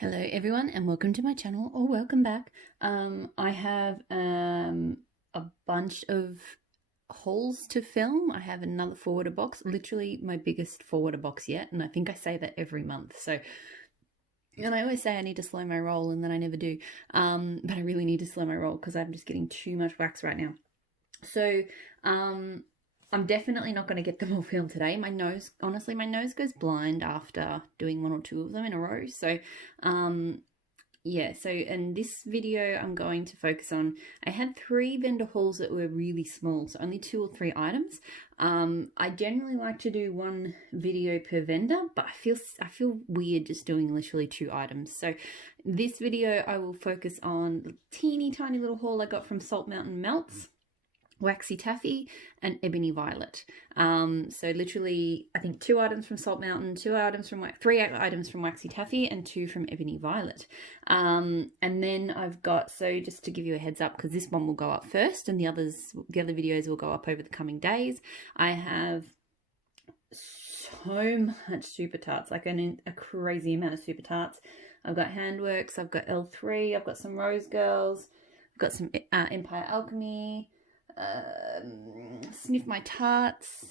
Hello everyone and welcome to my channel, or welcome back. I have a bunch of hauls to film. I have another forwarder box, literally my biggest forwarder box yet, and I think I say that every month. And I always say I need to slow my roll and then I never do. But I really need to slow my roll because I'm just getting too much wax right now. So I'm definitely not going to get them all filmed today. My nose, honestly, my nose goes blind after doing one or two of them in a row. So, yeah, so in this video, I'm going to focus on, I had 3 vendor hauls that were really small, so only 2 or 3 items. I generally like to do 1 video per vendor, but I feel weird just doing literally 2 items. So this video, I will focus on the teeny tiny little haul I got from Salt Mountain Melts, Waxy Taffy, and Ebony Violet. So literally, I think 2 items from Salt Mountain, 3 items from Waxy Taffy, and 2 from Ebony Violet. And then I've got, so just to give you a heads up, because this one will go up first, and the other videos will go up over the coming days. I have so much super tarts, like a crazy amount of super tarts. I've got Handworks, I've got L3, I've got some Rose Girls, I've got some Empire Alchemy, Sniff My Tarts,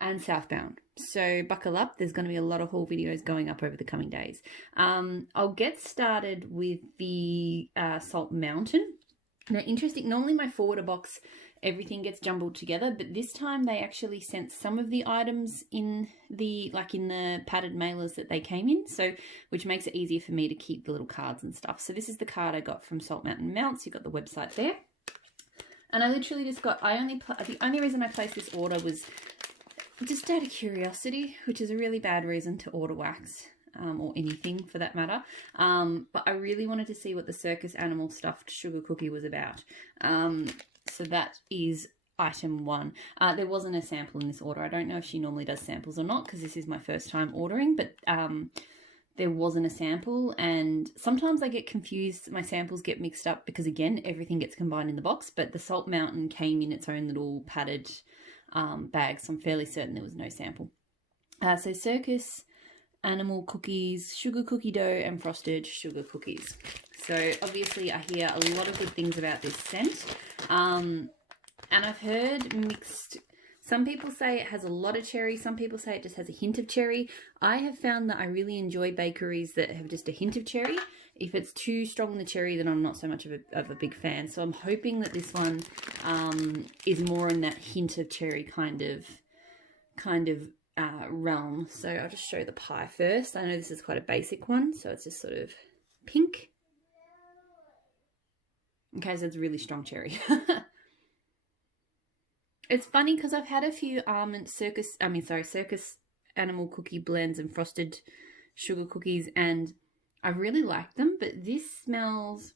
and Southbound. So buckle up, there's going to be a lot of haul videos going up over the coming days. I'll get started with the Salt Mountain. Now, interesting, normally my forwarder box, everything gets jumbled together, but this time they actually sent some of the items in the padded mailers that they came in, so which makes it easier for me to keep the little cards and stuff. So this is the card I got from Salt Mountain Mounts. You've got the website there. And I literally just got, the only reason I placed this order was just out of curiosity, which is a really bad reason to order wax, or anything for that matter. But I really wanted to see what the circus animal stuffed sugar cookie was about. So that is item 1. There wasn't a sample in this order. I don't know if she normally does samples or not, because this is my first time ordering, but there wasn't a sample, and sometimes I get confused. My samples get mixed up because, again, everything gets combined in the box, but the Salt Mountain came in its own little padded bag, so I'm fairly certain there was no sample. So circus animal cookies, sugar cookie dough, and frosted sugar cookies. So obviously I hear a lot of good things about this scent, and I've heard mixed. Some people say it has a lot of cherry. Some people say it just has a hint of cherry. I have found that I really enjoy bakeries that have just a hint of cherry. If it's too strong in the cherry, then I'm not so much of a big fan. So I'm hoping that this one is more in that hint of cherry kind of realm. So I'll just show the pie first. I know this is quite a basic one, so it's just sort of pink. Okay, so it's really strong cherry. It's funny because I've had a few circus animal cookie blends and frosted sugar cookies, and I really like them, but this smells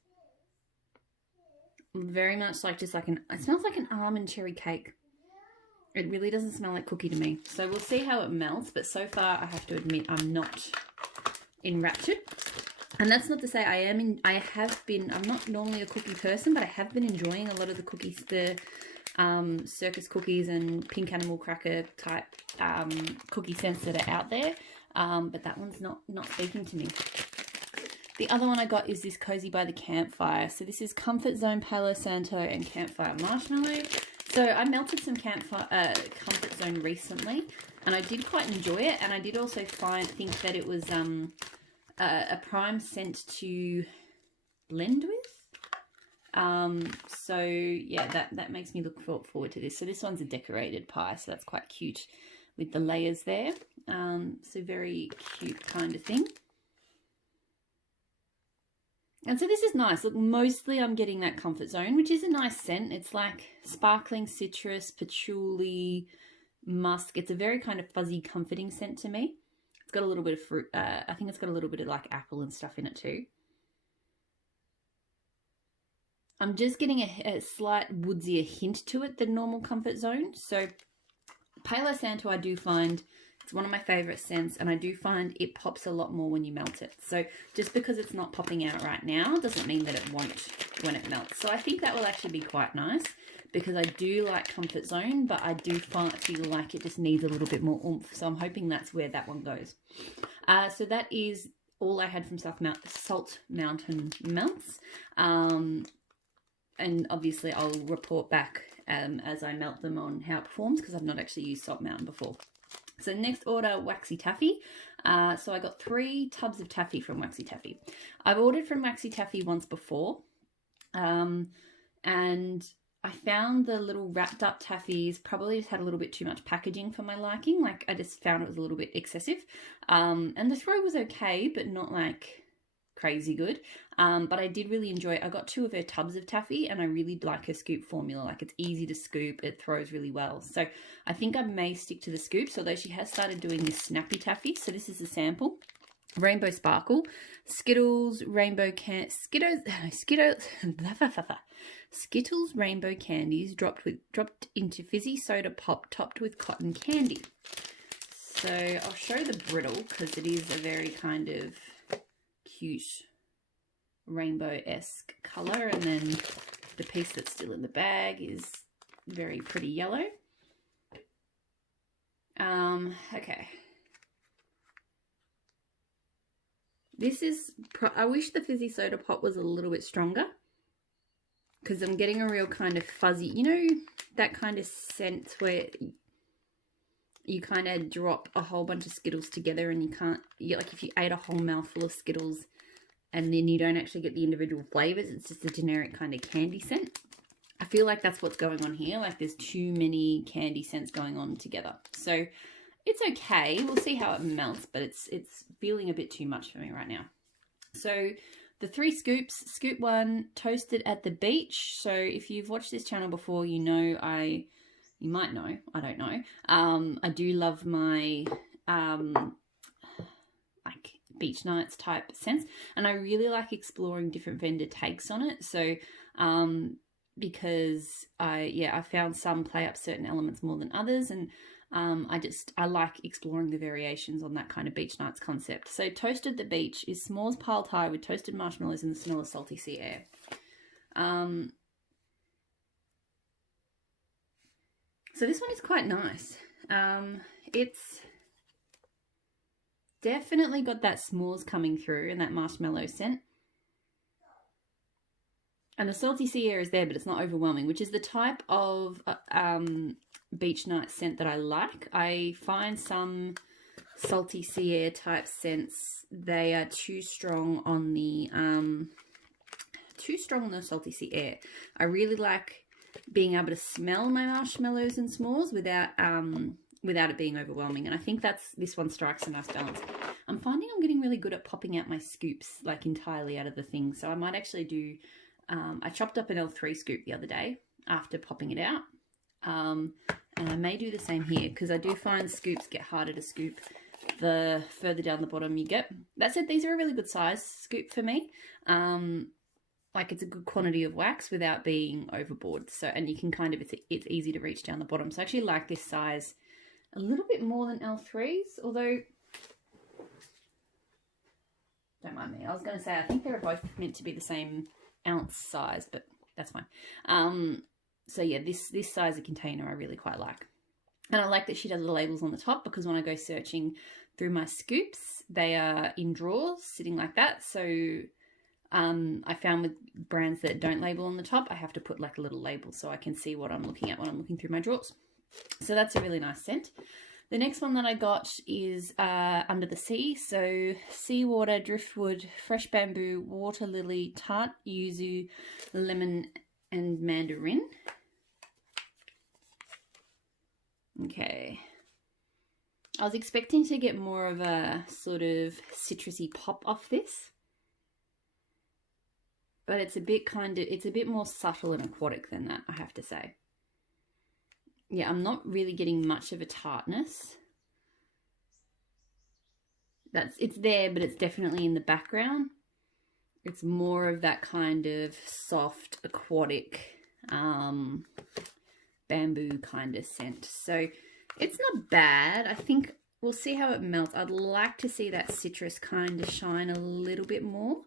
very much like it smells like an almond cherry cake. It really doesn't smell like cookie to me. So we'll see how it melts, but so far I have to admit I'm not enraptured. And that's not to say I'm not normally a cookie person, but I have been enjoying a lot of the cookies, circus cookies and pink animal cracker type cookie scents that are out there, but that one's not speaking to me. The other one I got is this Cozy by the Campfire. So this is Comfort Zone Palo, Santo, and Campfire Marshmallow. So I melted some Comfort Zone recently, and I did quite enjoy it, and I did also think that it was a prime scent to blend with. So yeah, that makes me look forward to this. So this one's a decorated pie, so that's quite cute with the layers there. So very cute kind of thing. And so this is nice. Look, mostly I'm getting that Comfort Zone, which is a nice scent. It's like sparkling citrus, patchouli, musk. It's a very kind of fuzzy, comforting scent to me. It's got a little bit of fruit. I think it's got a little bit of like apple and stuff in it too. I'm just getting a slight woodsier hint to it than normal Comfort Zone. So Palo Santo, I do find it's one of my favorite scents, and I do find it pops a lot more when you melt it. So just because it's not popping out right now doesn't mean that it won't when it melts. So I think that will actually be quite nice, because I do like Comfort Zone, but I do feel like it just needs a little bit more oomph. So I'm hoping that's where that one goes. So that is all I had from Salt Mountain melts. And obviously I'll report back as I melt them on how it performs, because I've not actually used Salt Mountain before. So next order, Waxy Taffy. So I got 3 tubs of taffy from Waxy Taffy. I've ordered from Waxy Taffy once before, and I found the little wrapped up taffies probably just had a little bit too much packaging for my liking. Like, I just found it was a little bit excessive. And the throw was okay, but not like crazy good. But I did really enjoy it. I got 2 of her tubs of taffy, and I really like her scoop formula. Like, it's easy to scoop, it throws really well. So I think I may stick to the scoops, although she has started doing this snappy taffy. So this is a sample. Rainbow Sparkle, Skittles, Skittles rainbow candies dropped into fizzy soda pop topped with cotton candy. So I'll show the brittle, because it is a very kind of cute rainbow-esque colour, and then the piece that's still in the bag is very pretty yellow. Okay. This is, I wish the fizzy soda pop was a little bit stronger, because I'm getting a real kind of fuzzy, you know, that kind of scent where you kind of drop a whole bunch of Skittles together and you can't, like if you ate a whole mouthful of Skittles and then you don't actually get the individual flavours, it's just a generic kind of candy scent. I feel like that's what's going on here, like there's too many candy scents going on together. So it's okay, we'll see how it melts, but it's feeling a bit too much for me right now. So the 3 scoops, scoop 1, toasted at the beach. So if you've watched this channel before, you know you might know, I don't know. I do love my like beach nights type scents, and I really like exploring different vendor takes on it. So because I found some play up certain elements more than others, and I like exploring the variations on that kind of beach nights concept. So Toasted the Beach is s'mores piled high with toasted marshmallows and the smell of salty sea air. So this one is quite nice. It's definitely got that s'mores coming through and that marshmallow scent. And the salty sea air is there, but it's not overwhelming, which is the type of beach night scent that I like. I find some salty sea air type scents, they are too strong on the salty sea air. I really like being able to smell my marshmallows and s'mores without it being overwhelming, and I think this one strikes a nice balance. I'm finding I'm getting really good at popping out my scoops like entirely out of the thing, so I might actually do I chopped up an L3 scoop the other day after popping it out, and I may do the same here, because I do find scoops get harder to scoop the further down the bottom you get. That said, these are a really good size scoop for me. Like, it's a good quantity of wax without being overboard. So, and you can kind of, it's easy to reach down the bottom. So I actually like this size a little bit more than L3s, although, don't mind me. I was going to say, I think they're both meant to be the same ounce size, but that's fine. So yeah, this size of container I really quite like. And I like that she does the labels on the top, because when I go searching through my scoops, they are in drawers sitting like that. So I found with brands that don't label on the top, I have to put like a little label so I can see what I'm looking at when I'm looking through my drawers. So that's a really nice scent. The next one that I got is Under the Sea. So seawater, driftwood, fresh bamboo, water lily, tart, yuzu, lemon, and mandarin. Okay. I was expecting to get more of a sort of citrusy pop off this, but it's a bit more subtle and aquatic than that, I have to say. Yeah, I'm not really getting much of a tartness. It's there, but it's definitely in the background. It's more of that kind of soft, aquatic, bamboo kind of scent. So it's not bad. I think we'll see how it melts. I'd like to see that citrus kind of shine a little bit more.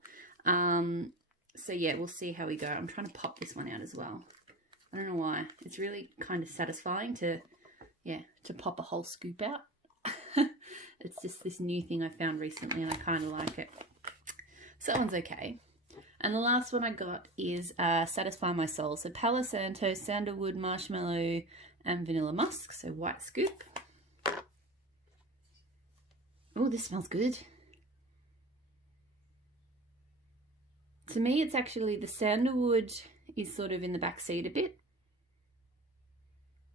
So yeah, we'll see how we go. I'm trying to pop this one out as well. I don't know why. It's really kind of satisfying to pop a whole scoop out. It's just this new thing I found recently and I kind of like it. So that one's okay. And the last one I got is Satisfy My Soul. So Palo, Santo, Sandalwood, Marshmallow, and Vanilla Musk. So white scoop. Oh, this smells good. To me, it's actually the Sandalwood is sort of in the back seat a bit.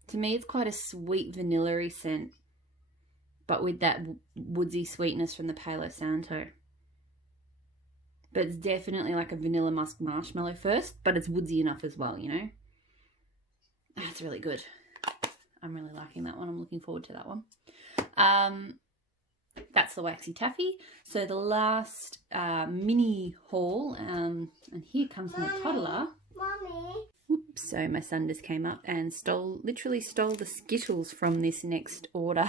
To me, it's quite a sweet vanilla-y scent, but with that woodsy sweetness from the Palo Santo. But it's definitely like a vanilla musk marshmallow first, but it's woodsy enough as well, you know? That's really good. I'm really liking that one. I'm looking forward to that one. That's the Waxy Taffy. So the last mini haul, and here comes my toddler. Mommy. Oops, so my son just came up and literally stole the Skittles from this next order.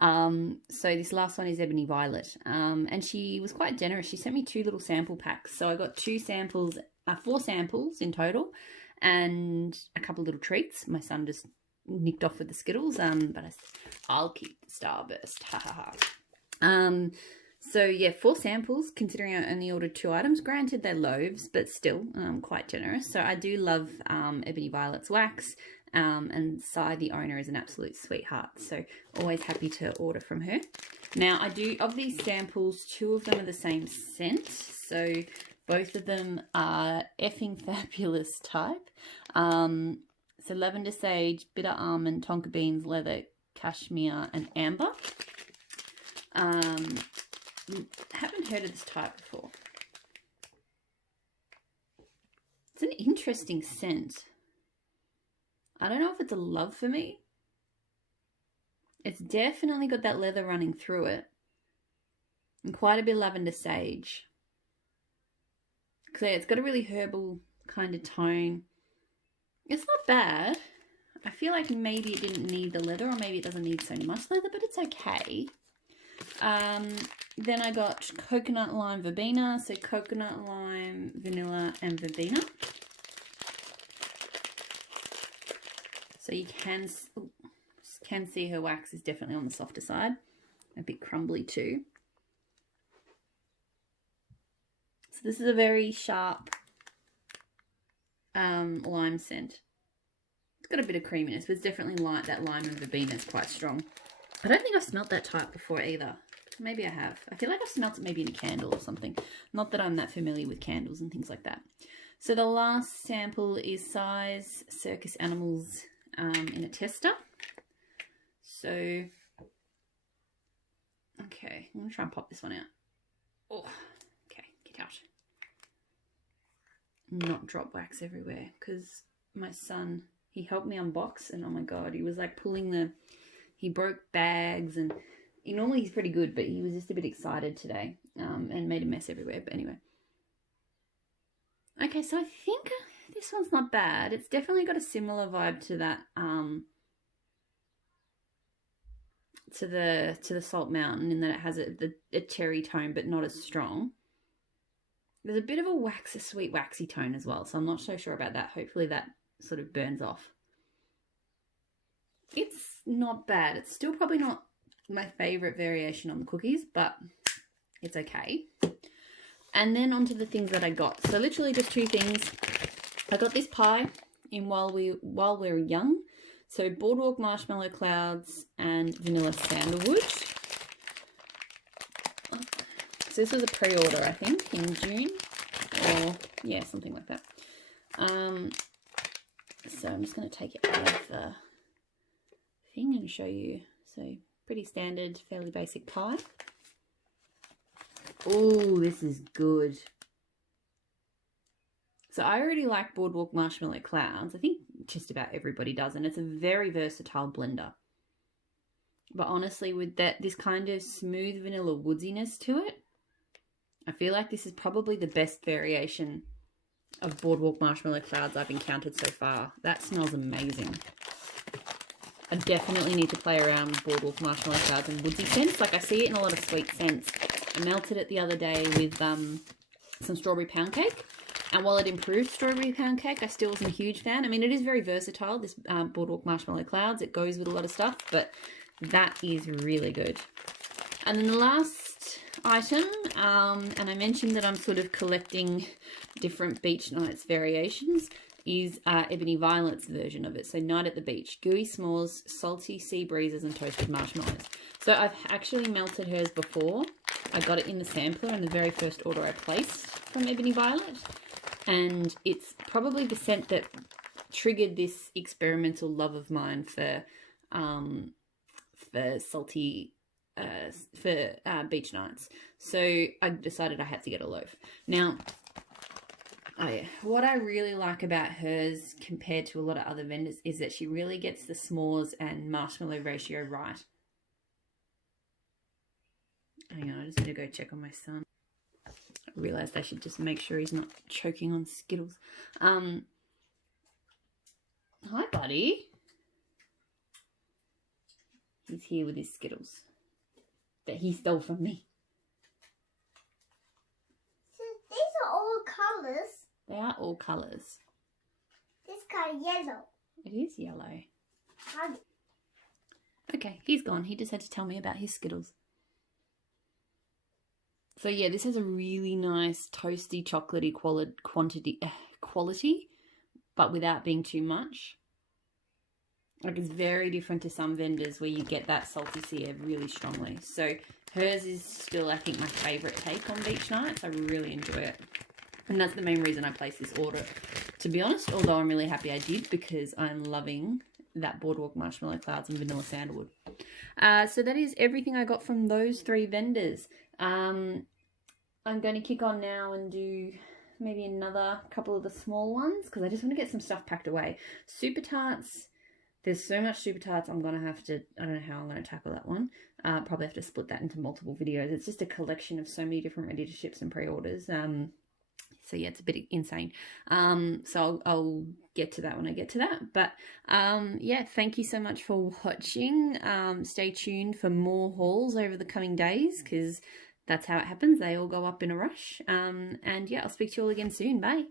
So this last one is Ebony Violet. And she was quite generous. She sent me 2 little sample packs. So I got 4 samples in total and a couple little treats. My son just nicked off with the Skittles, but I'll keep the Starburst. Ha ha ha. So yeah, 4 samples, considering I only ordered 2 items. Granted, they're loaves, but still quite generous. So I do love Ebony Violet's wax, and Sai, the owner, is an absolute sweetheart. So always happy to order from her. Now I do, of these samples, 2 of them are the same scent. So both of them are effing fabulous type. So lavender sage, bitter almond, tonka beans, leather, cashmere, and amber. Haven't heard of this type before. It's an interesting scent. I don't know if it's a love for me. It's definitely got that leather running through it. And quite a bit of lavender sage. So yeah, it's got a really herbal kind of tone. It's not bad. I feel like maybe it didn't need the leather, or maybe it doesn't need so much leather, but it's okay. Then I got coconut lime verbena, so coconut lime, vanilla, and verbena. So you can see her wax is definitely on the softer side, a bit crumbly too. So this is a very sharp lime scent. It's got a bit of creaminess, but it's definitely light. That lime and verbena is quite strong. I don't think I've smelt that type before either. Maybe I have. I feel like I've smelt it maybe in a candle or something. Not that I'm that familiar with candles and things like that. So the last sample is Size Circus Animals in a tester. So, okay, I'm going to try and pop this one out. Oh, okay, get out. Not drop wax everywhere, because my son, he helped me unbox, and oh my god, he was like pulling he broke bags, and normally he's pretty good, but he was just a bit excited today, and made a mess everywhere. But anyway. Okay, so I think this one's not bad. It's definitely got a similar vibe to that, to the Salt Mountain, in that it has a cherry tone, but not as strong. There's a bit of a sweet waxy tone as well, so I'm not so sure about that. Hopefully that sort of burns off. It's not bad. It's still probably not my favourite variation on the cookies, but it's okay. And then onto the things that I got. So literally just 2 things. I got this pie in While We Were Young. So Boardwalk Marshmallow Clouds and Vanilla Sandalwood. So this was a pre-order, I think, in June. Or, yeah, something like that. So I'm just going to take it out of the thing and show you. So pretty standard, fairly basic pie. Oh, this is good. So I already like Boardwalk Marshmallow Clouds. I think just about everybody does, and it's a very versatile blender. But honestly, with this kind of smooth vanilla woodsiness to it, I feel like this is probably the best variation of Boardwalk Marshmallow Clouds I've encountered so far. That smells amazing. I definitely need to play around with Boardwalk Marshmallow Clouds and woodsy scents. Like, I see it in a lot of sweet scents. I melted it the other day with some strawberry pound cake. And while it improved strawberry pound cake, I still wasn't a huge fan. I mean, it is very versatile, this Boardwalk Marshmallow Clouds. It goes with a lot of stuff, but that is really good. And then the last item, and I mentioned that I'm sort of collecting different Beach Nights variations, is Ebony Violet's version of it. So Night at the Beach, gooey s'mores, salty sea breezes, and toasted marshmallows. So I've actually melted hers before. I got it in the sampler in the very first order I placed from Ebony Violet. And it's probably the scent that triggered this experimental love of mine for salty, Beach Nights. So I decided I had to get a loaf. Now, what I really like about hers compared to a lot of other vendors is that she really gets the s'mores and marshmallow ratio right. Hang on, I just need to go check on my son. I realised I should just make sure he's not choking on Skittles. Hi, buddy. He's here with his Skittles that he stole from me. So these are all colours. They are all colours. This colour yellow. It is yellow. Okay, he's gone. He just had to tell me about his Skittles. So yeah, this has a really nice toasty chocolatey quality, but without being too much. Like, it's very different to some vendors where you get that salty sea air really strongly. So hers is still, I think, my favourite take on Beach Nights. I really enjoy it. And that's the main reason I placed this order, to be honest, although I'm really happy I did because I'm loving that Boardwalk Marshmallow Clouds and Vanilla Sandalwood. So that is everything I got from those 3 vendors. I'm going to kick on now and do maybe another couple of the small ones because I just want to get some stuff packed away. Super Tarts. There's so much Super Tarts, I'm going to have to, I don't know how I'm going to tackle that one. Probably have to split that into multiple videos. It's just a collection of so many different ready to ships and pre-orders. So yeah, it's a bit insane. So I'll get to that when I get to that. But yeah, thank you so much for watching. Stay tuned for more hauls over the coming days because that's how it happens. They all go up in a rush. And yeah, I'll speak to you all again soon. Bye.